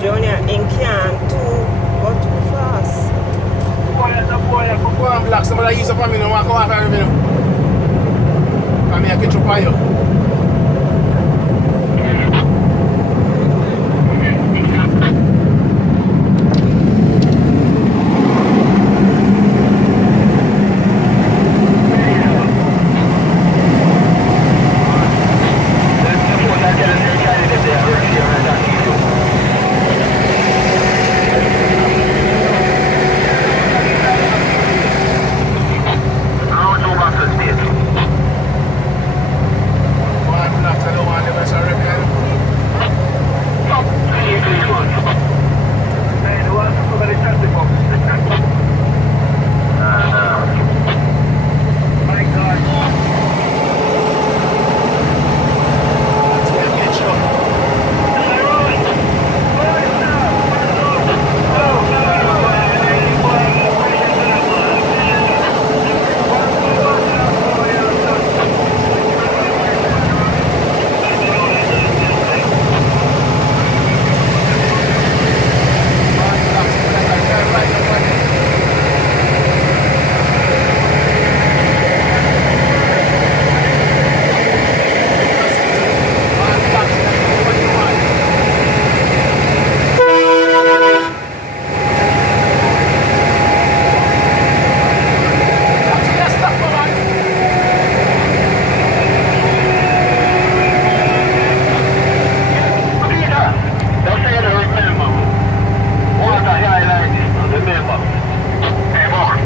Junior, in can't go too fast. Boy, that's a boy, I could go and block. Somebody use up on me, no one come after me. Come here, catch up on you.